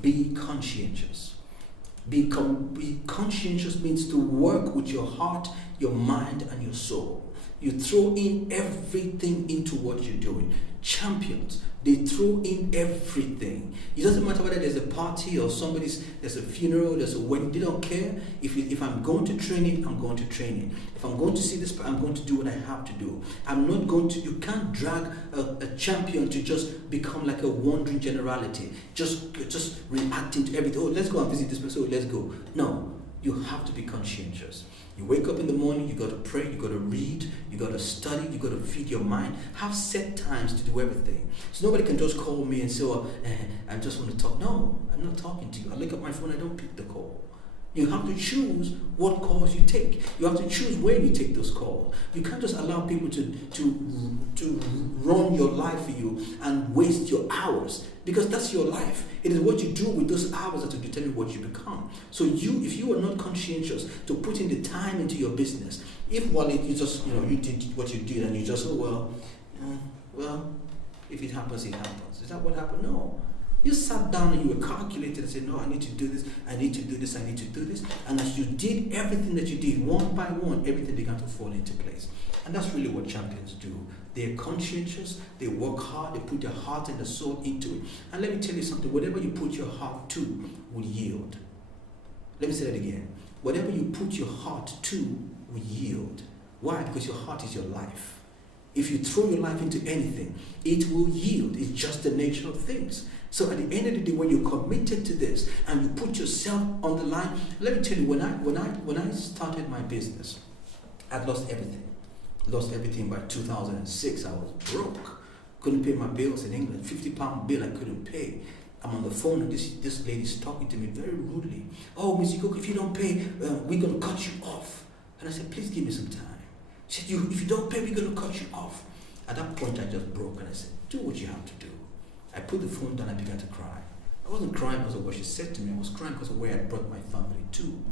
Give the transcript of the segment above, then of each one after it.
Be conscientious. Be conscientious means to work with your heart, your mind, and your soul. You throw in everything into what you're doing. Champions, they throw in everything. It doesn't matter whether there's a party or there's a funeral, there's a wedding. They don't care. If I'm going to training, I'm going to training. If I'm going to see this, I'm going to do what I have to do. I'm not going to. You can't drag a champion to just become like a wandering generality, just reacting to everything. Oh, let's go and visit this person. Oh, let's go. No, you have to be conscientious. You wake up in the morning, you got to pray, you got to read, you got to study, you got to feed your mind. Have set times to do everything. So nobody can just call me and say, I just want to talk. No, I'm not talking to you. I look at my phone, I don't pick the call. You have to choose what calls you take. You have to choose when you take those calls. You can't just allow people to run your life for you and waste your hours, because that's your life. It is what you do with those hours that will determine what you become. So if you are not conscientious to put in the time into your business, if while you just you did what you did and you just well, if it happens, it happens. Is that what happened? No. You sat down and you were calculated and said, no, I need to do this, I need to do this, I need to do this. And as you did everything that you did, one by one, everything began to fall into place. And that's really what champions do. They're conscientious, they work hard, they put their heart and their soul into it. And let me tell you something, whatever you put your heart to will yield. Let me say that again. Whatever you put your heart to will yield. Why? Because your heart is your life. If you throw your life into anything, it will yield. It's just the nature of things. So at the end of the day, when you're committed to this and you put yourself on the line, let me tell you, when I started my business, I'd lost everything. Lost everything by 2006. I was broke. Couldn't pay my bills in England. £50 bill I couldn't pay. I'm on the phone and this lady's talking to me very rudely. Oh, Miss Ukoko, if you don't pay, we're going to cut you off. And I said, please give me some time. She said, if you don't pay, we're going to cut you off. At that point, I just broke and I said, do what you have to do. I put the phone down and I began to cry. I wasn't crying because of what she said to me. I was crying because of where I brought my family to.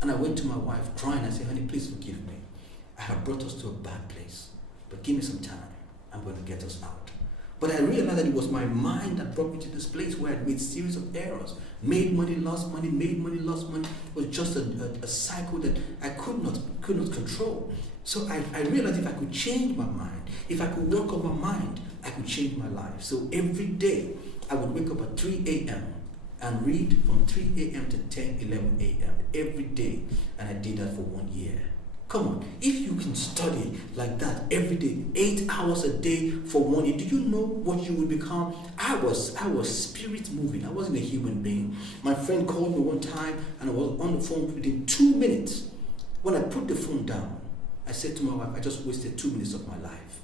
And I went to my wife crying. I said, honey, please forgive me. I have brought us to a bad place. But give me some time. I'm going to get us out. But I realized that it was my mind that brought me to this place where I made a series of errors. Made money, lost money, made money, lost money. It was just a cycle that I could not control. So I realized if I could change my mind, if I could work on my mind, I could change my life. So every day, I would wake up at 3 a.m. and read from 3 a.m. to 10, 11 a.m. every day. And I did that for 1 year. Come on, if you can study like that every day, 8 hours a day for 1 year, do you know what you will become? I was spirit moving. I wasn't a human being. My friend called me one time and I was on the phone within 2 minutes. When I put the phone down, I said to my wife, I just wasted 2 minutes of my life.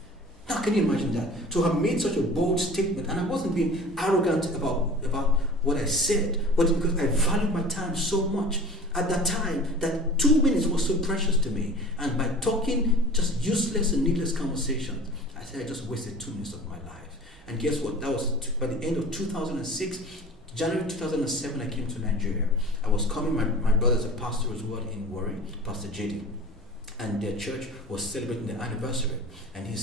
Now, can you imagine that? To have made such a bold statement, and I wasn't being arrogant about what I said, but because I valued my time so much at that time that 2 minutes was so precious to me. And by talking just useless and needless conversations, I said I just wasted 2 minutes of my life. And guess what? That was by the end of 2006. January 2007, I came to Nigeria. I was coming, my brother's a pastor as well in Warri, Pastor JD. And their church was celebrating their anniversary. And he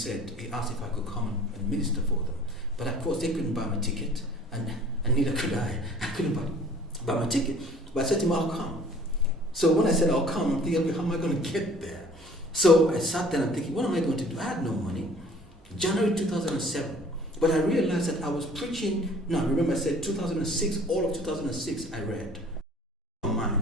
asked if I could come and minister for them. But of course, they couldn't buy my ticket, and neither could I. I couldn't buy my ticket. But I said to him, I'll come. So when I said I'll come, I'm thinking, okay, how am I going to get there? So I sat there and thinking, what am I going to do? I had no money. January 2007. But I realized that I was preaching. Now, remember I said 2006, all of 2006, I read.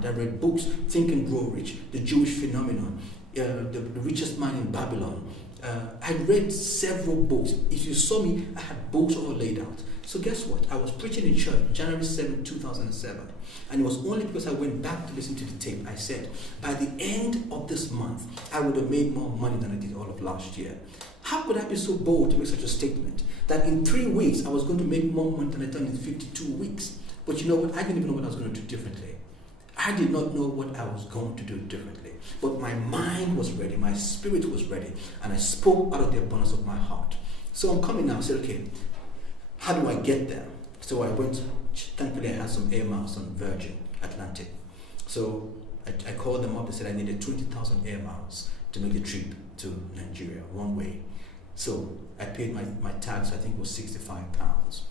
I read books, Think and Grow Rich, The Jewish Phenomenon, the Richest Man in Babylon. I read several books. If you saw me, I had books all laid out. So guess what? I was preaching in church January 7, 2007. And it was only because I went back to listen to the tape. I said, by the end of this month, I would have made more money than I did all of last year. How could I be so bold to make such a statement? That in 3 weeks, I was going to make more money than I done in 52 weeks. But you know what? I didn't even know what I was going to do differently. I did not know what I was going to do differently. But my mind was ready, my spirit was ready, and I spoke out of the abundance of my heart. So I'm coming now, I said, okay, how do I get there? So I went, thankfully I had some air miles on Virgin Atlantic. So I called them up and said I needed 20,000 air miles to make the trip to Nigeria, one way. So I paid my tax, I think it was £65.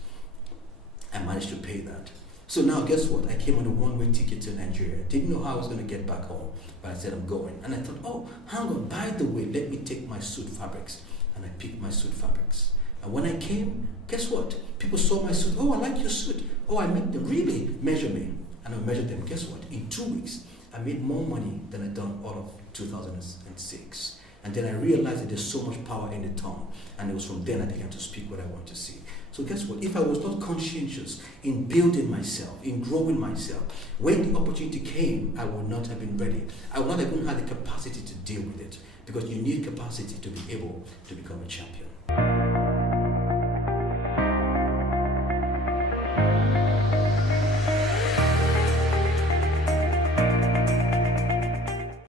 I managed to pay that. So now guess what? I came on a one-way ticket to Nigeria. Didn't know how I was going to get back home, but I said I'm going. And I thought, oh, hang on, by the way, let me take my suit fabrics. And I picked my suit fabrics. And when I came, guess what? People saw my suit. Oh, I like your suit. Oh, I made them really measure me. And I measured them. Guess what? In 2 weeks, I made more money than I'd done all of 2006. And then I realized that there's so much power in the tongue. And it was from then I began to speak what I want to see. So guess what? If I was not conscientious in building myself, in growing myself, when the opportunity came, I would not have been ready. I would not have even had the capacity to deal with it. Because you need capacity to be able to become a champion.